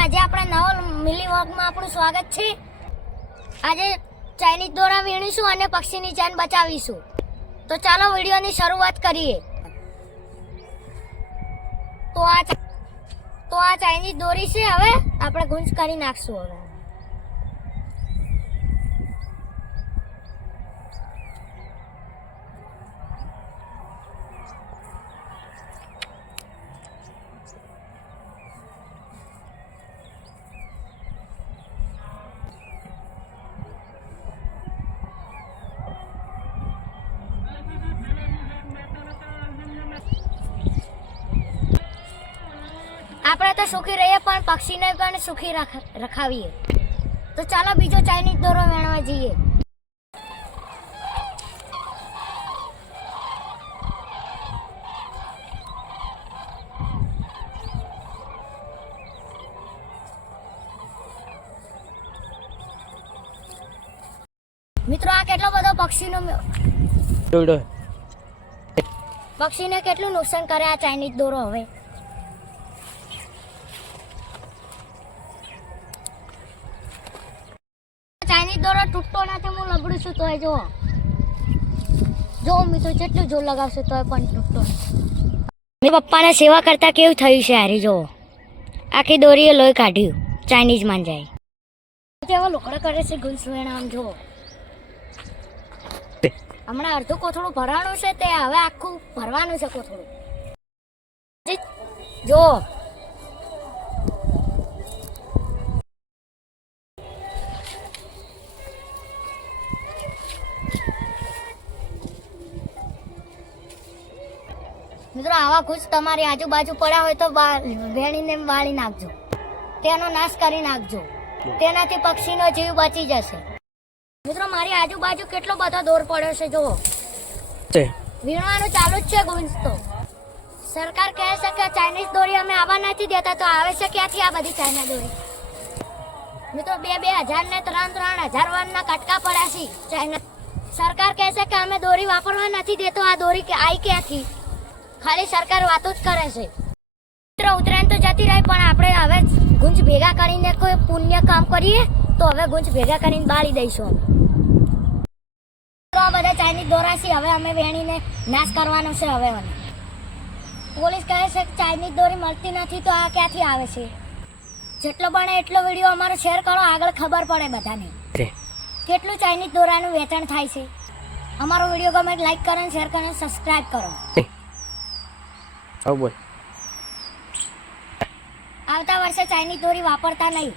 આજે આપણા નવો મિલી વોકમાં આપણું સ્વાગત છે. આજે ચાઇનીઝ દોરા વીણીશું અને પક્ષીની જાન બચાવીશું. તો ચાલો વિડીયોની શરૂઆત કરીએ. તો આ તો આ ચાઇનીઝ દોરી છે, હવે આપણે ગુંજ કરી નાખશું હવે. આપણે તો સુખી રહીએ પણ પક્ષીને પણ સુખી રાખ- રખાવીએ. તો ચાલો બીજો ચાઇનીઝ દોરો વેણવા જઈએ. મિત્રો આ કેટલો બધો પક્ષીનો પક્ષીને કેટલું નુકસાન કરે આ ચાઇનીઝ દોરો હવે? ચાઇનીઝ દોરો તૂટતો નથી હું લબડું છું તોય જો. જો મિત્રો જેટલું જોર લગાવશે તોય પણ તૂટતો નથી મેં પપ્પાને સેવા કરતા કેવું થયું છે હારી જો. આખી દોરીએ લોહી કાઢ્યું ચાઇનીઝમાં જાય. તેવા લોકડા કરે છે ગુંસવેણ આમ જો. હમણાં અડધું કોથળું ભરાણું છે તે હવે આખું ભરવાનું છે કોથળું. જી- મિત્રો આવા ખુશ તમારી આજુબાજુ પડ્યા હોય તો વેણીને વાળી નાખજો. તેનો નાશ કરી નાખજો. તેનાથી પક્ષીનો જીવ બચી જશે. મિત્રો મારી આજુબાજુ કેટલો બધો દોર પડ્યો છે જુઓ. વીણવાનું ચાલુ જ છે ગુંજતો સરકાર કહે છે કે ચાઇનીઝ દોરી અમે આવવા નથી દેતા તો આવે છે ક્યાંથી આ બધી ચાઇના દોરી? મિત્રો બે બે હજાર ને ત્રણ ત્રણ હજાર વનના કટકા પડ્યા છે ચાઇના સરકાર કહે છે કે અમે દોરી વાપરવા નથી દેતો આ દોરી કે આઈ ક્યાંથી? ખાલી સરકાર વાતો જ કરે છે. મિત્રો ઉત્તરાયણ તો જતી રહી પણ આપણે હવે ગુંજ ભેગા કરીને કોઈ પુણ્ય કામ કરીએ તો હવે ગુંજ ભેગા કરીને બાળી દઈશું અમે. આ બધા ચાઇનીઝ દોરા છે હવે અમે વેણીને નાશ કરવાનો છે હવે મને પોલીસ કહે છે કે ચાઇનીઝ દોરી મળતી નથી તો આ ક્યાંથી આવે છે? જેટલો બને એટલો વીડિયો અમારો શેર કરો આગળ ખબર પડે બધાને. કેટલું ચાઇનીઝ દોરાનું વેચાણ થાય છે? અમારો વીડિયો ગમે લાઈક કરો શેર કરો સબસ્ક્રાઈબ સબસ્ક્રાઇબ કરો. આવતા વર્ષે ચાઇની દોરી વાપરતા નહીં.